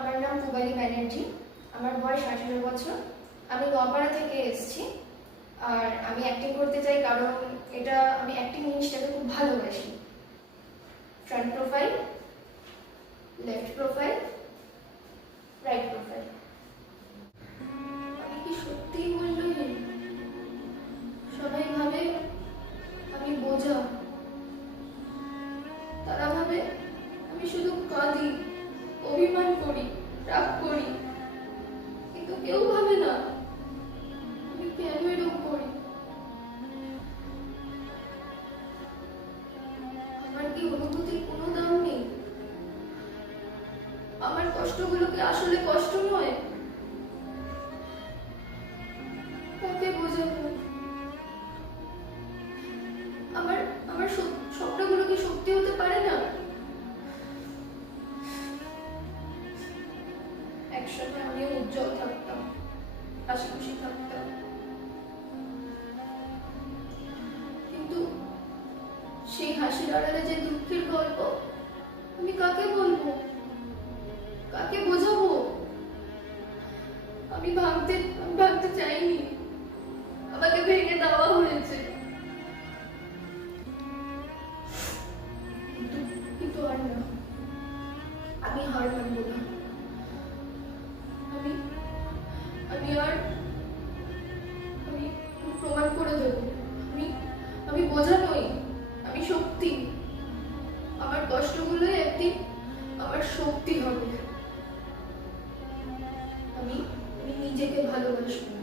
আমার নাম পুবালি ব্যানার্জি। আমার বয়স 18 বছর। আমি নপাড়া থেকে এসেছি। আর আমি অ্যাক্টিং করতে চাই কারণ আমি অ্যাক্টিং জিনিসটাকে খুব ভালোবাসি। Front profile, left profile, right profile. আমি কি সত্যিই মূল্যহীন? সবাই ভাবে আমি বোঝা। তারা ভাবে আমি শুধু কাঁদি, অভিমান করি, রাগ করি, কিন্তু কেউ ভাবে না আমি কেন এরকম করি। আমার কি অনুভূতির কোনো দাম নেই? আমার কষ্টগুলো কি আসলে কষ্ট নয়? কাকে বোঝাবো? আমার আমার স্বপ্নগুলো কি সত্যি হতে পারে না? একসময় আমিও উজ্জ্বল থাকতাম, হাসি খুশি থাকতাম, কিন্তু সেই হাসির আড়ালে যে দুঃখের গল্প, আমি কাকে বলবো, কাকে বোঝাবো? আমি ভাবতে চাইনি, আমাকে ভেঙে দেওয়া হয়েছে। কিন্তু আর না, আমি হার মানবো না। আমি আমি আর আমি প্রমাণ করে দেব আমি বোঝা নই, আমি শক্তি। আমার কষ্টগুলোই একদিন আমার শক্তি হবে। আমি নিজেকে ভালোবাসবো।